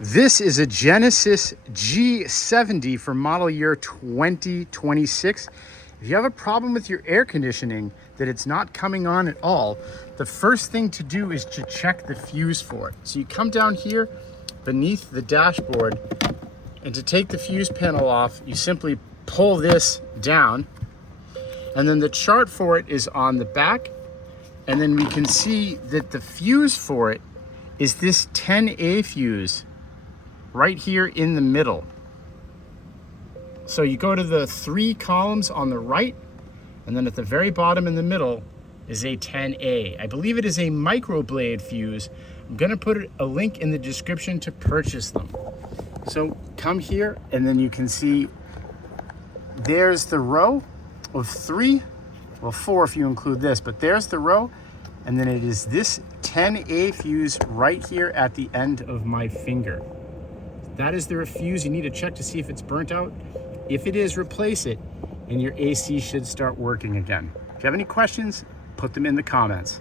This is a Genesis G70 for model year 2026. If you have a problem with your air conditioning, that it's not coming on at all, the first thing to do is to check the fuse for it. So you come down here beneath the dashboard, and to take the fuse panel off, you simply pull this down, and then the chart for it is on the back, and then we can see that the fuse for it is this 10A fuse right here in the middle. So you go to the 3 columns on the right, and then at the very bottom in the middle is a 10A. I believe it is a microblade fuse. I'm gonna put a link in the description to purchase them. So come here, and then you can see there's the row of 3, well 4 if you include this, but there's the row, and then it is this 10A fuse right here at the end of my finger. That is the fuse. You need to check to see if it's burnt out. If it is, replace it, and your AC should start working again. If you have any questions, put them in the comments.